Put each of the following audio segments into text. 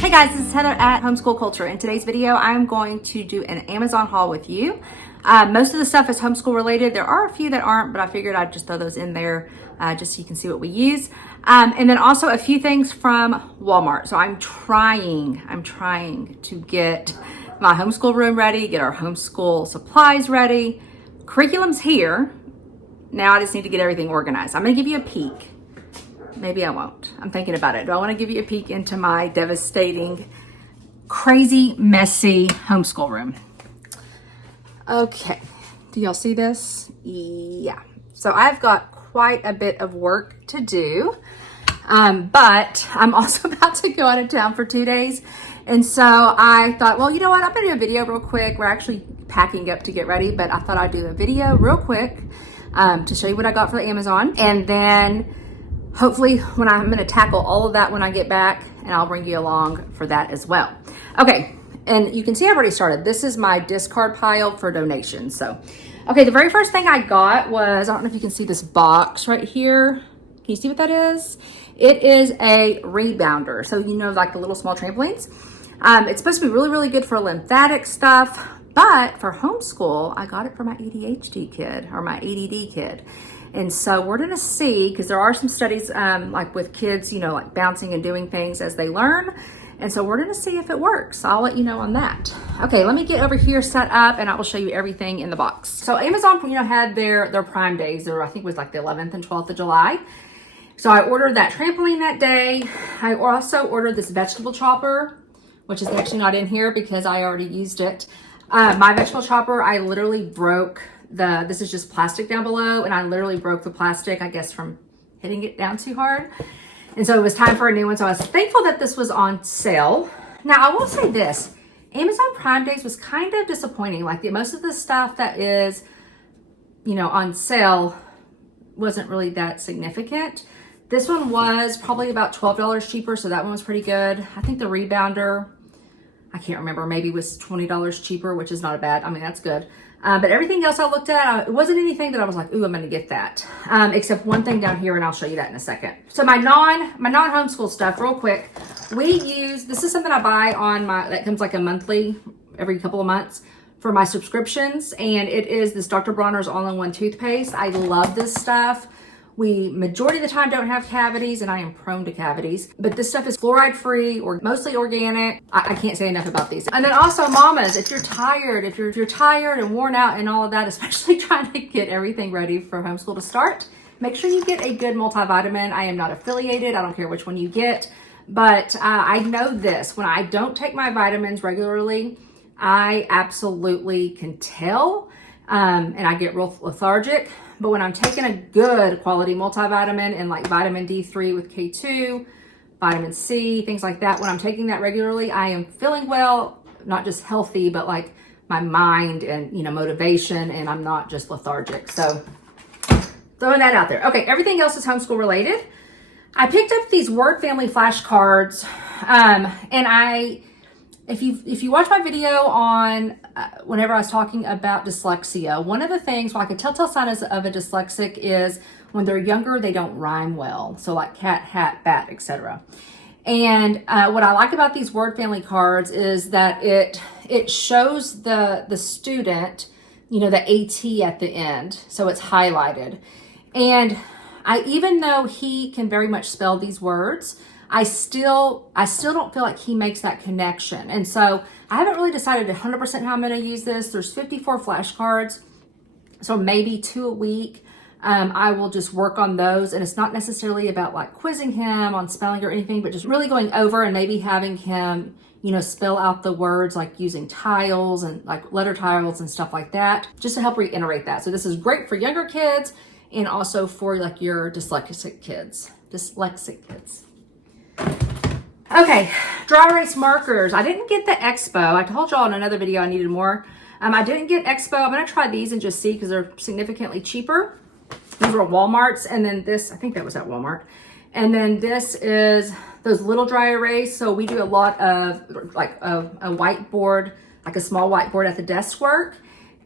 Hey guys, this is Heather at Homeschool Culture. In today's video, I'm going to do an Amazon haul with you. Most of the stuff is homeschool related. There are a few that aren't, but I figured I'd just throw those in there just so you can see what we use. And then also a few things from Walmart. So I'm trying to get my homeschool room ready, get our homeschool supplies ready. Curriculum's here. Now I just need to get everything organized. I'm gonna give you a peek. Maybe I won't. I'm thinking about it. Do I want to give you a peek into my devastating, crazy, messy homeschool room? Okay. Do y'all see this? Yeah. So I've got quite a bit of work to do, but I'm also about to go out of town for 2 days. And so I thought, well, you know what? I'm going to do a video real quick. We're actually packing up to get ready, but I thought I'd do a video real quick to show you what I got for Amazon. And then hopefully I'm going to tackle all of that when I get back, and I'll bring you along for that as well. Okay, and you can see I've already started. This is my discard pile for donations. So, okay, the very first thing I got was, I don't know if you can see this box right here. Can you see what that is? It is a rebounder. So, you know, like the little small trampolines. It's supposed to be really, really good for lymphatic stuff, but for homeschool, I got it for my ADHD kid, or my ADD kid. And so we're gonna see, because there are some studies like with kids, you know, like bouncing and doing things as they learn. And so we're gonna see if it works. I'll let you know on that. Okay, let me get over here set up and I will show you everything in the box. So Amazon, you know, had their Prime days. I think it was like the 11th and 12th of July. So I ordered that trampoline that day. I also ordered this vegetable chopper, which is actually not in here because I already used it. My vegetable chopper, I literally broke this is just plastic down below, and I literally broke the plastic, I guess, from hitting it down too hard. And so it was time for a new one. So I was thankful that this was on sale. Now I will say this, Amazon Prime Days was kind of disappointing. Like most of the stuff that is, you know, on sale wasn't really that significant. This one was probably about $12 cheaper. So that one was pretty good. I think the rebounder, I can't remember, maybe was $20 cheaper, which is not a bad, I mean, that's good. But everything else I looked at, it wasn't anything that I was like, ooh, I'm going to get that. Except one thing down here, and I'll show you that in a second. So my non-homeschool stuff, real quick, this is something I buy on that comes like a monthly, every couple of months for my subscriptions. And it is this Dr. Bronner's all-in-one toothpaste. I love this stuff. We, majority of the time, don't have cavities, and I am prone to cavities. But this stuff is fluoride-free or mostly organic. I can't say enough about these. And then also, mamas, if you're tired, if you're tired and worn out and all of that, especially trying to get everything ready for homeschool to start, make sure you get a good multivitamin. I am not affiliated. I don't care which one you get. But I know this. When I don't take my vitamins regularly, I absolutely can tell. And I get real lethargic. But when I'm taking a good quality multivitamin and like vitamin D3 with K2, vitamin C, things like that, when I'm taking that regularly, I am feeling well, not just healthy, but like my mind and, you know, motivation, and I'm not just lethargic. So throwing that out there. Okay, everything else is homeschool related. I picked up these word family flashcards, and if you watch my video on whenever I was talking about dyslexia, one of the things, like a telltale sign of a dyslexic is when they're younger, they don't rhyme well. So like cat, hat, bat, etc. And what I like about these word family cards is that it shows the student, you know, the AT at the end. So it's highlighted. And even though he can very much spell these words, I still don't feel like he makes that connection. And so I haven't really decided 100% how I'm going to use this. There's 54 flashcards, so maybe 2 a week. I will just work on those. And it's not necessarily about like quizzing him on spelling or anything, but just really going over and maybe having him, you know, spell out the words, like using tiles and like letter tiles and stuff like that, just to help reiterate that. So this is great for younger kids and also for like your dyslexic kids. Okay, dry erase markers. I didn't get the Expo. I told y'all in another video I needed more. I didn't get Expo. I'm gonna try these and just see because they're significantly cheaper. These were Walmart's, and then this, I think that was at Walmart. And then this is those little dry erase. So we do a lot of like a whiteboard, like a small whiteboard at the desk work.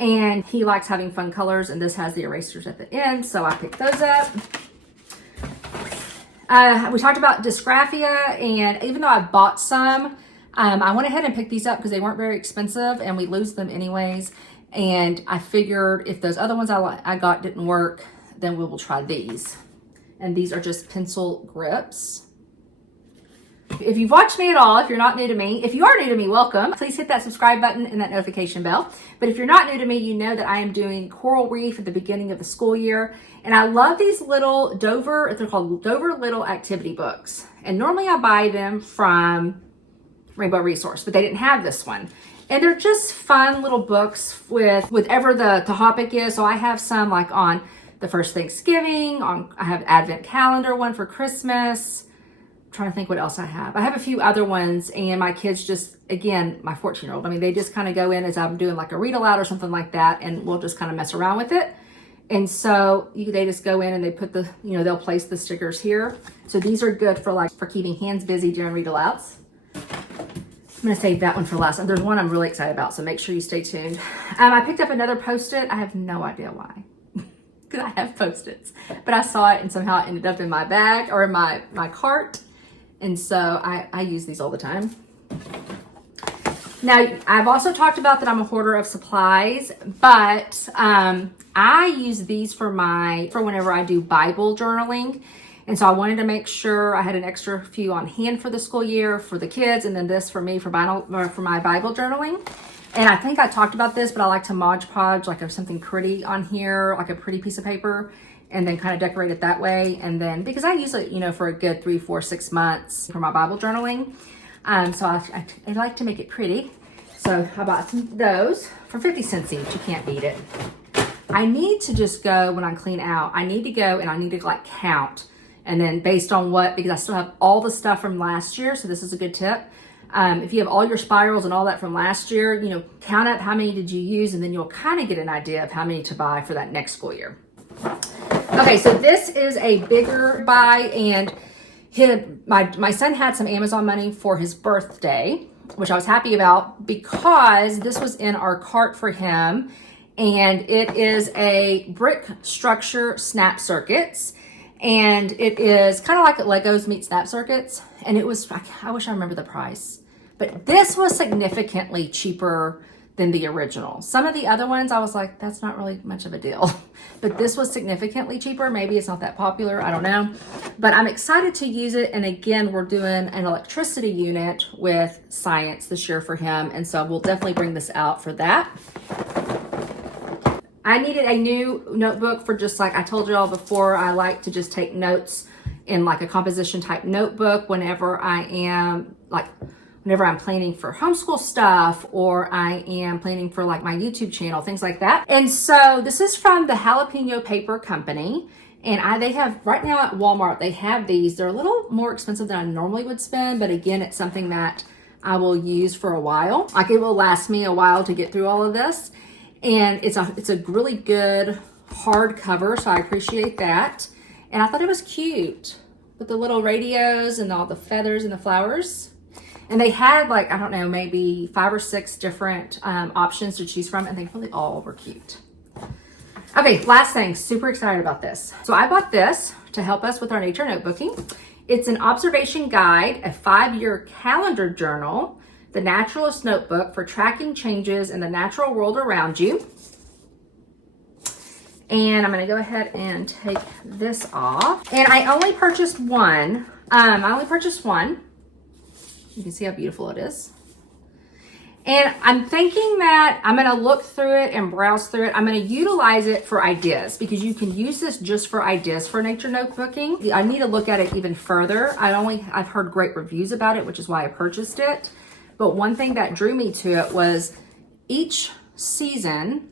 And he likes having fun colors, and this has the erasers at the end. So I picked those up. We talked about dysgraphia, and even though I bought some, I went ahead and picked these up because they weren't very expensive and we lose them anyways. And I figured if those other ones I got didn't work, then we will try these. And these are just pencil grips. If you've watched me at all, if you're not new to me, if you are new to me, welcome. Please hit that subscribe button and that notification bell. But if you're not new to me, you know that I am doing Coral Reef at the beginning of the school year. And I love these little they're called Dover Little Activity Books. And normally I buy them from Rainbow Resource, but they didn't have this one. And they're just fun little books with whatever the topic is. So I have some like on the first Thanksgiving, I have Advent calendar, one for Christmas. I'm trying to think what else I have. I have a few other ones, and my kids just, again, my 14-year-old, I mean, they just kind of go in as I'm doing like a read aloud or something like that, and we'll just kind of mess around with it. And so they just go in and they put they'll place the stickers here. So these are good for keeping hands busy during read alouds. I'm gonna save that one for last. There's one I'm really excited about, so make sure you stay tuned. I picked up another Post-it. I have no idea why, because I have Post-its, but I saw it and somehow it ended up in my bag or in my cart. And so I use these all the time. Now, I've also talked about that I'm a hoarder of supplies, but I use these for whenever I do Bible journaling. And so I wanted to make sure I had an extra few on hand for the school year for the kids, and then this for me for my Bible journaling. And I think I talked about this, but I like to Mod Podge, like there's something pretty on here, like a pretty piece of paper, and then kind of decorate it that way. And then, because I use it, for a good 3, 4, 6 months for my Bible journaling. So I like to make it pretty. So I bought some of those for 50 cents each. You can't beat it. I need to just go, when I clean out, I need to go and I need to like count. And then based on because I still have all the stuff from last year. So this is a good tip. If you have all your spirals and all that from last year, count up how many did you use, and then you'll kind of get an idea of how many to buy for that next school year. Okay, so this is a bigger buy, and my son had some Amazon money for his birthday, which I was happy about because this was in our cart for him, and it is a brick structure snap circuits, and it is kind of like Legos meet snap circuits, and it was, I wish I remember the price, but this was significantly cheaper than the original. Some of the other ones I was like, that's not really much of a deal, but this was significantly cheaper. Maybe it's not that popular, I don't know, but I'm excited to use it. And again, we're doing an electricity unit with science this year for him, and so we'll definitely bring this out for that. I needed a new notebook for just like I told you all before, I like to just take notes in like a composition type notebook whenever I'm planning for homeschool stuff, or I am planning for like my YouTube channel, things like that. And so this is from the Jalapeno Paper Company. And they have right now at Walmart, they have these. They're a little more expensive than I normally would spend, but again, it's something that I will use for a while. Like it will last me a while to get through all of this. And it's a really good hard cover, so I appreciate that. And I thought it was cute with the little radios and all the feathers and the flowers. And they had like, I don't know, maybe 5 or 6 different options to choose from, and they really all were cute. Okay, last thing, super excited about this. So I bought this to help us with our nature notebooking. It's an observation guide, a 5-year calendar journal, the naturalist notebook for tracking changes in the natural world around you. And I'm gonna go ahead and take this off. And I only purchased one. You can see how beautiful it is. And I'm thinking that I'm gonna look through it and browse through it. I'm gonna utilize it for ideas, because you can use this just for ideas for nature notebooking. I need to look at it even further. I've heard great reviews about it, which is why I purchased it. But one thing that drew me to it was each season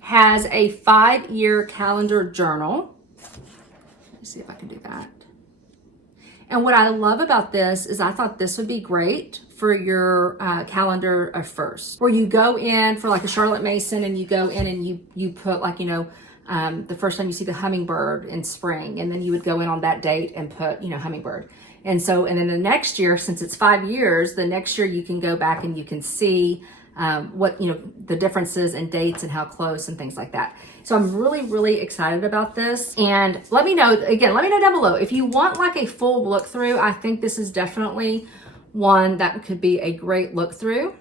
has a 5-year calendar journal. Let me see if I can do that. And what I love about this is I thought this would be great for your calendar of first, where you go in for like a Charlotte Mason, and you go in and you put like, the first time you see the hummingbird in spring, and then you would go in on that date and put, hummingbird. And then the next year, since it's 5 years, the next year you can go back and you can see what, the differences in dates and how close and things like that. So I'm really, really excited about this. And let me know down below if you want like a full look through. I think this is definitely one that could be a great look through.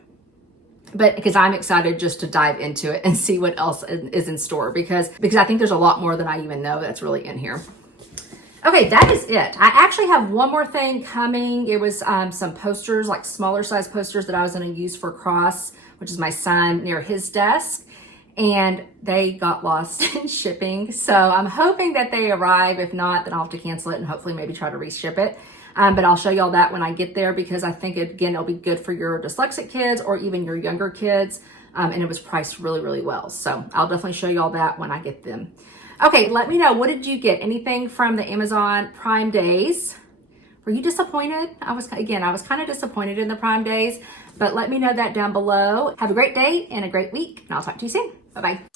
But because I'm excited just to dive into it and see what else is in store, because I think there's a lot more than I even know that's really in here. Okay, that is it. I actually have one more thing coming. It was some posters, like smaller size posters that I was going to use for Cross, which is my son, near his desk. And they got lost in shipping. So I'm hoping that they arrive. If not, then I'll have to cancel it and hopefully maybe try to reship it. But I'll show you all that when I get there, because I think, again, it'll be good for your dyslexic kids or even your younger kids. And it was priced really, really well. So I'll definitely show you all that when I get them. Okay, let me know. What did you get? Anything from the Amazon Prime Days? Were you disappointed? I was kind of disappointed in the Prime Days, but let me know that down below. Have a great day and a great week, and I'll talk to you soon. Bye-bye.